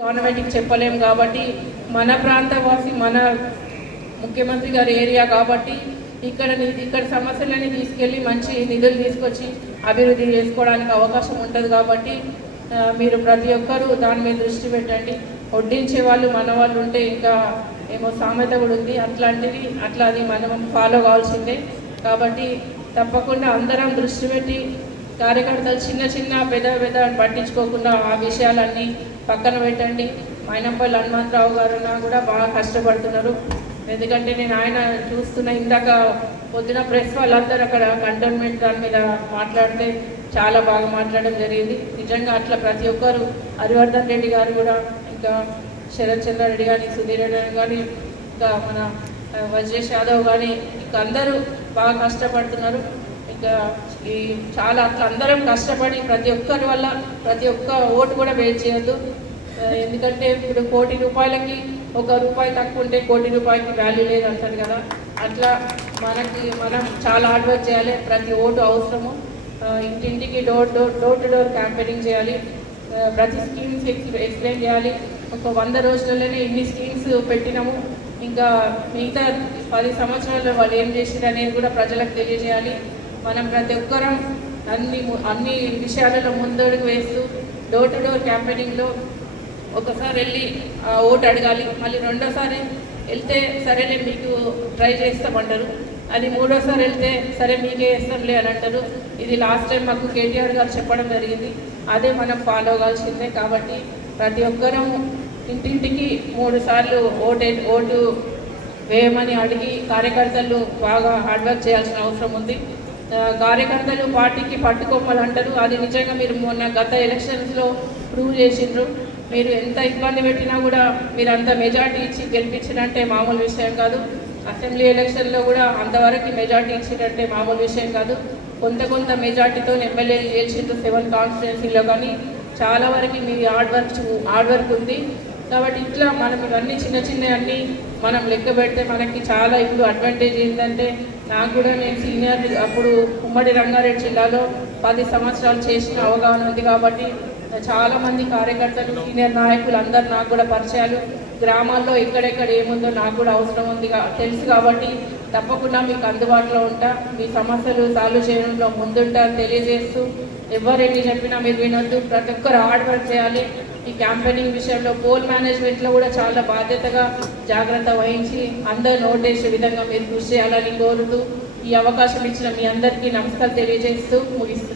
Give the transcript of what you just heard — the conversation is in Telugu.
గవర్నమెంట్కి చెప్పలేం కాబట్టి మన ప్రాంతవాసి మన ముఖ్యమంత్రి గారి ఏరియా కాబట్టి ఇక్కడ ఇక్కడ సమస్యలని తీసుకెళ్ళి మంచి నిధులు తీసుకొచ్చి అభివృద్ధి చేసుకోవడానికి అవకాశం ఉంటుంది కాబట్టి మీరు ప్రతి ఒక్కరూ దాని మీద దృష్టి పెట్టండి. వడ్డించే వాళ్ళు మన వాళ్ళు ఉంటే ఇంకా ఏమో సామెత కూడా ఉంది. అట్లాంటివి అట్లా అది మనం ఫాలో కావాల్సిందే. కాబట్టి తప్పకుండా అందరం దృష్టి పెట్టి కార్యకర్తలు చిన్న చిన్న పెద్ద పెద్ద పట్టించుకోకుండా ఆ విషయాలన్నీ పక్కన పెట్టండి. మైనంపల్లి హనుమంతరావు గారు కూడా బాగా కష్టపడుతున్నారు. ఎందుకంటే నేను ఆయన చూస్తున్న ఇందాక పొద్దున ప్రెస్ వాళ్ళందరూ అక్కడ కంటోన్మెంట్ దాని మీద మాట్లాడితే చాలా బాగా మాట్లాడడం జరిగింది. నిజంగా అట్లా ప్రతి ఒక్కరు హరివర్ధన్ రెడ్డి గారు కూడా ఇంకా శరత్ చంద్రారెడ్డి కానీ సుధీర్ రెడ్డి కానీ ఇంకా మన వజ్రేష్ యాదవ్ కానీ ఇంకా అందరూ బాగా కష్టపడుతున్నారు. ఇంకా ఈ చాలా అట్లా అందరం కష్టపడి ప్రతి ఒక్కరి వల్ల ప్రతి ఒక్క ఓటు కూడా వేస్ట్ చేయొద్దు. ఎందుకంటే ఇప్పుడు కోటి రూపాయలకి ఒక రూపాయి తక్కువ ఉంటే కోటి రూపాయలకి వాల్యూ లేదు అంటారు కదా. అట్లా మనకి మనం చాలా హార్డ్ వర్క్ చేయాలి. ప్రతి ఓటు అవసరము. ఇంటింటికి door door door to door campaigning చేయాలి. ప్రతి స్కీమ్స్ ఎక్స్ప్లెయిన్ చేయాలి. ఒక వంద రోజులలోనే ఇన్ని స్కీమ్స్ పెట్టినాము. ఇంకా మిగతా పది సంవత్సరాల్లో వాళ్ళు ఏం చేసింది అనేది కూడా ప్రజలకు తెలియజేయాలి. మనం ప్రతి ఒక్కరం అన్ని అన్ని విషయాలలో ముందడుగు వేస్తూ డోర్ టు డోర్ క్యాంపెయినింగ్లో ఒకసారి వెళ్ళి ఓటు అడగాలి మళ్ళీ రెండోసారి వెళ్తే సరేలే మీకు ట్రై చేస్తామంటారు అది మూడోసారి వెళ్తే సరే మీకే వేస్తాంలే అని అంటారు. ఇది లాస్ట్ టైం మాకు కేటీఆర్ గారు చెప్పడం జరిగింది. అదే మనం ఫాలో అవ్వాల్సిందే కాబట్టి ప్రతి ఒక్కరం ఇంటింటికి మూడు సార్లు ఓటు ఓటు వేయమని అడిగి కార్యకర్తలు బాగా హార్డ్ వర్క్ చేయాల్సిన అవసరం ఉంది. కార్యకర్తలు పార్టీకి పట్టుకోమని అంటారు. అది నిజంగా మీరు మొన్న గత ఎలక్షన్స్లో ప్రూవ్ చేసిండ్రు. మీరు ఎంత ఇబ్బంది పెట్టినా కూడా మీరు అంత మెజార్టీ ఇచ్చి గెలిపించినంటే మామూలు విషయం కాదు. అసెంబ్లీ ఎలక్షన్లో కూడా అంతవరకు మెజార్టీ ఇచ్చినట్టే మామూలు విషయం కాదు. కొంత కొంత మెజార్టీతో ఎమ్మెల్యే గెలిచిండ్రు సెవెన్ కాన్స్టిట్యున్సీలో కానీ. చాలా వరకు మీ హార్డ్ వర్క్ హార్డ్ వర్క్ ఉంది. కాబట్టి ఇట్లా మనం ఇవన్నీ చిన్న చిన్న అన్నీ మనం లెక్క పెడితే మనకి చాలా ఇప్పుడు అడ్వాంటేజ్ ఏంటంటే నాకు కూడా నేను సీనియర్ అప్పుడు ఉమ్మడి రంగారెడ్డి జిల్లాలో పది సంవత్సరాలు చేసిన అవగాహన ఉంది కాబట్టి చాలామంది కార్యకర్తలు సీనియర్ నాయకులు అందరు నాకు కూడా పరిచయాలు. గ్రామాల్లో ఎక్కడెక్కడ ఏముందో నాకు కూడా అవసరం ఉంది తెలుసు కాబట్టి తప్పకుండా మీకు అందుబాటులో ఉంటా. మీ సమస్యలు సాల్వ్ చేయడంలో ముందుంటా తెలియజేస్తూ. ఎవరు చెప్పినా మీరు వినొద్దు. ప్రతి ఒక్కరు హార్డ్ వర్క్ చేయాలి. ఈ క్యాంపెయినింగ్ విషయంలో పోల్ మేనేజ్మెంట్లో కూడా చాలా బాధ్యతగా జాగ్రత్త వహించి అందరు నోటేసే విధంగా మీరు కృషి చేయాలని కోరుతూ ఈ అవకాశం ఇచ్చిన మీ అందరికీ నమస్కారం తెలియజేస్తూ ముగిస్తున్నాను.